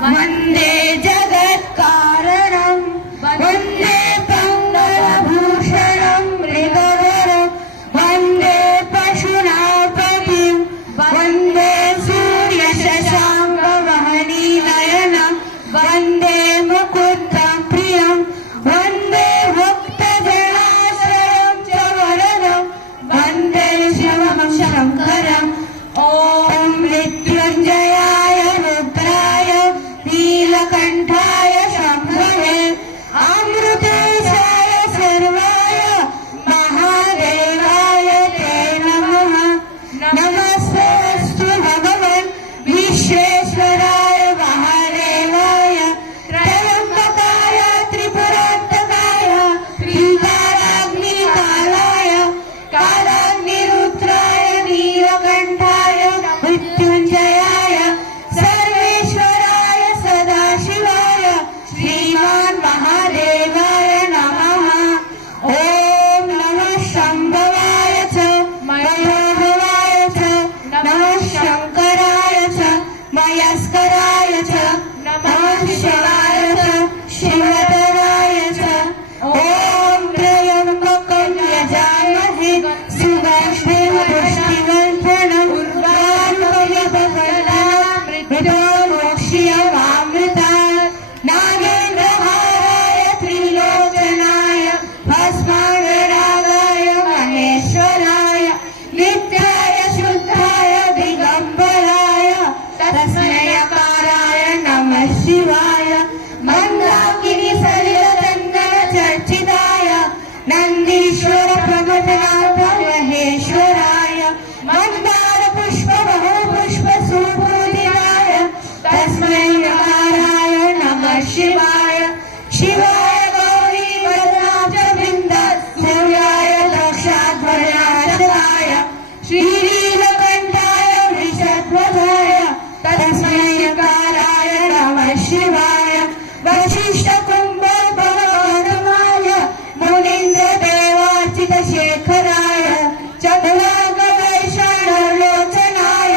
वंदे जगत्कारणं वंदे मंगलभूषणं मृगधरं वंदे पशुनापतिं वंदे सूर्यशशाङ्कवहनीनयनं वंदे मुकुन्दं प्रियं वंदे भक्तजनाश्रयं च वरदं वंदे शिवं शङ्करम् ॐ मृत्युञ्जयाय रुद्राय नीलकण्ठाय शम्भवे अमृतेशाय सर्वाय महादेवाय ते नमः। नमस्तेऽस्तु भगवन् विश्वेश्वराय महादेवाय त्रयम्बकाय त्रिपुरान्तकाय श्रीकालाग्निकालाय कालाग्निरुद्राय नीलकण्ठाय मृत्युञ्जयाय सर्वेश्वराय सदाशिवाय श्रीमान् महादेवाय नमः। ॐ नमः शम्भवाय च मयोभवाय च नमः शङ्कराय च मयस्कराय च नमः शिवाय च शिवतराय च। ॐ त्र्यम्बकं यजामहे सुगन्धिं पुष्टिवर्धनम् उर्वारुकमितकरणामृतमोक्ष्यमामृतात् नागेन्द्रहाराय त्रिलोचनाय भस्माङ्गरागाय महेश्वराय नित्याय शुद्धाय दिगम्बराय तस्मैकाराय नमः शिवाय मन्दाकिनी सलिलचन्दनचर्चिताय नन्दीश्वर प्रमथनाथ महेश्वराय मन्दार पुष्प बहुपुष्प सुपूजिताय तस्मै नकाराय नमः शिवाय। शिवाय गौरी वदनाब्ज वृन्द सूर्याय दक्षाध्वजाय श्रीनीलकण्ठाय वृषध्वजाय तस्मै नकाराय नमः शिवाय। वसिष्ठकुम्भोद्भवगौतमाय मुनीन्द्रदेवार्चितशेखराय चतुराङ्गवैशाणलोचनाय